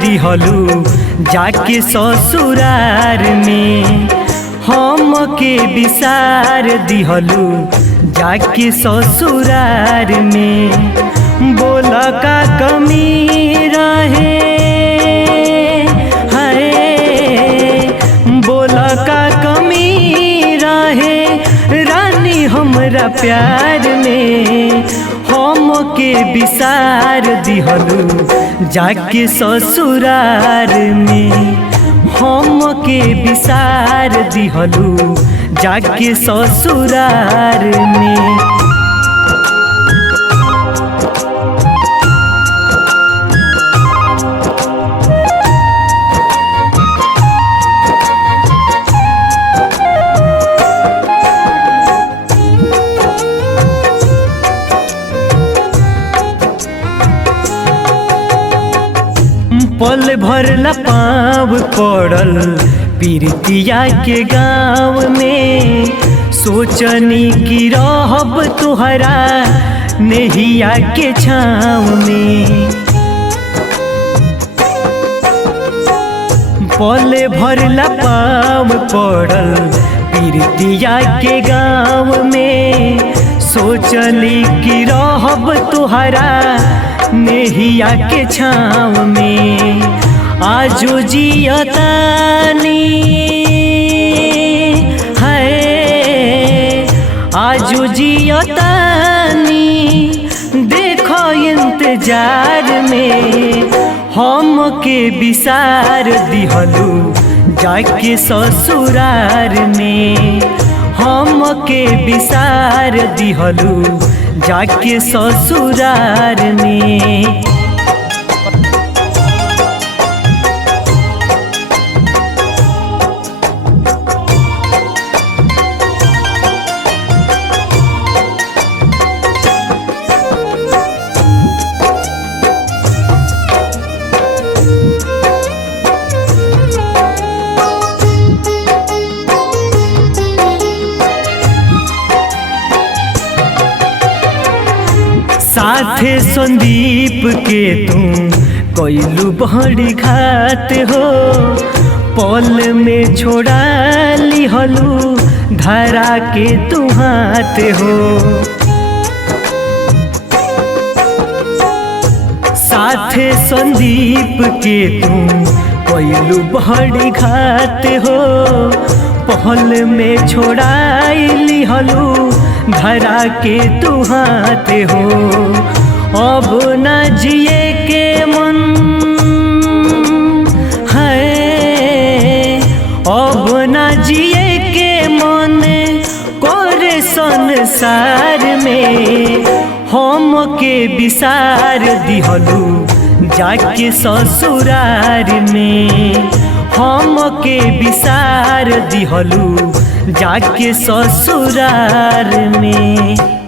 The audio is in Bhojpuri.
दिहलू जाके ससुरार में, हम के विसार दिहलू जाके ससुरार में। बोल का कमी रहे है, बोल का कमी रहे रानी हमरा प्यार में, हम के विसार दिहलू जाके ससुरार में, हम के विसार दिहलू जाके ससुरार में। पल भर ला पाँव पड़ल पीरतिया के गाँव में, सोचनी की रहब तुहरा नेहिया के छाँव में। पल भर ला पाँव पड़ल पीरतिया के गाँव में, सोचनी की रहब तुहरा नेहिया के छाँव में। आजो जियतानी है, आजो जियतानी देखो इंतजार में, हम के विसार दिहलू जाके ससुरार में, हम के विसार दिहलू जाके ससुरार में। साथे संदीप के तुम कोइलू बड़ी घात हो, पल में छोड़ा लिहलू धरा के तू हाथ हो। साथे संदीप के तुम कोइलू बड़ी घात हो, पल में छोड़ा लिहलू धरा के तू हाथ हो। अब न जिए के मन है, अब न जिए के मन करे संसार में, हम के विसार दिहलू जाके ससुरार में, हम के विसार दिहलू जाके ससुरार में।